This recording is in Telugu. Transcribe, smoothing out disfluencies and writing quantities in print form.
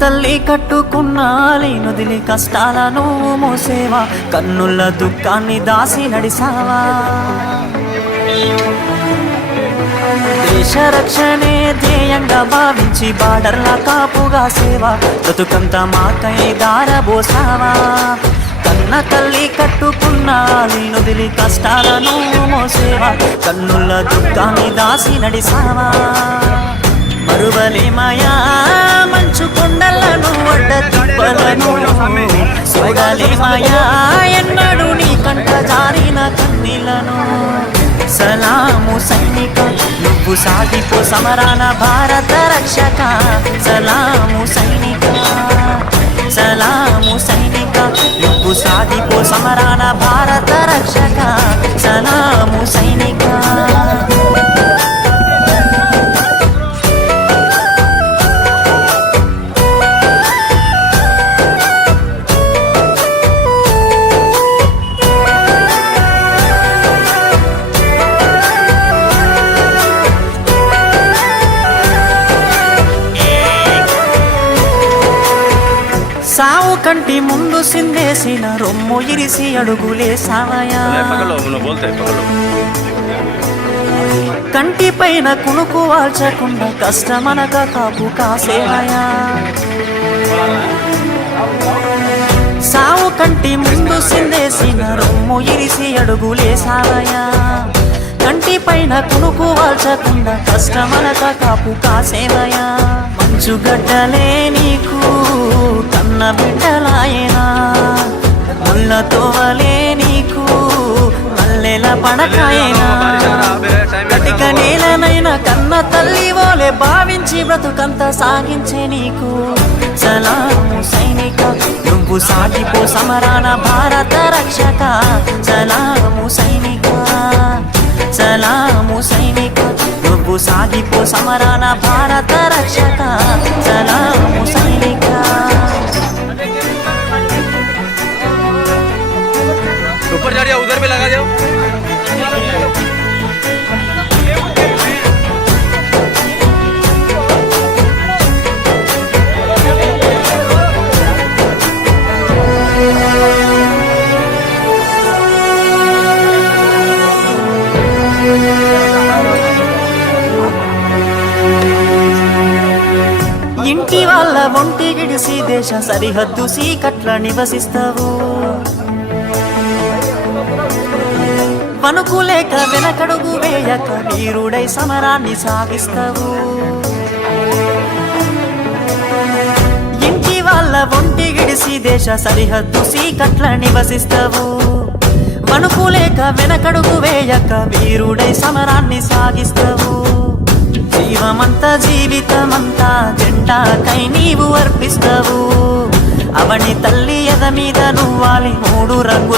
తల్లి కట్టుకున్నాలి నుదిలి కష్టాలను మోసేవా, కన్నుల దుఃఖాన్ని దాసి నడిసావా. దేశ రక్షణే ధ్యేయంగా భావించి బార్డర్ల కాపుగా సేవా, బ్రతుకంతా మాకై దారబోసావా. కన్న తల్లి కట్టుకున్నాలి నుదిలి కష్టాలను మోసేవా, కన్నుల దుఃఖాన్ని దాసి నడిసావా. మరువలేమయా మంచు కొండలను అడ్డ తిప్పలను, చూడలేమయా ఎన్నడూ నీ కంట జారిన కన్నీలను. సలాము సైనిక నువ్వు సాగిపో సమరాన భారత రక్షక, సలాము సైనిక సలాము సైనిక నువ్వు సాగిపో సమరాన భారత రక్షక, సలాము సైనిక. సావు కంటి ముందు సిందేసిన రొమ్ము ఇరిసి అడుగులేసావయా, కంటి పైన కునుకు వాల్చకుండా కష్టమనక కాపు కాసేవయా. సావు కంటి ముందు సిందేసిన రొమ్ము ఇరిసి అడుగులేసావయా, కంటి పైన కునుకు వాల్చకుండా కష్టమనక కాపు కాసేవయా. మంచుగడ్డలే నీకు కన్న బిడ్డలాయనా, ముళ్ళతోవలే నీకు మల్లెల పడకాయనా. కటిక నేలనైనా కన్న తల్లి ఓలే భావించి బ్రతుకంత సాగించే నీకు, సలాము సైనిక నువ్వు సాగిపో సమరాన భారత రక్షక, సలాము సైనిక సలాము సైనిక నువ్వు సాగిపో సమరాన భారత రక్షక, సలాము సైనిక. ऊपर जा रही है, उधर भी लगा दो. ఇంటి వాళ్ళ ఒంటి గిడిసి దేశ సరిహద్దు సీకట్ల నివసిస్తావు, వణుకులేక వెనకడుగు వేయక వీరుడై సమరాన్ని సాగిస్తావు. ఇంటి వాళ్ళ ఒంటి గిడిసి దేశ సరిహద్దు సీకట్ల నివసిస్తావు, వణుకులేక వెనకడుగు వేయక వీరుడై సమరాన్ని సాగిస్తావు. జీవమంతా జీవితమంతా జెండాకై నీవు అర్పిస్తావు, అవని తల్లి ఎద మీద నువ్వాలి మూడు రంగుల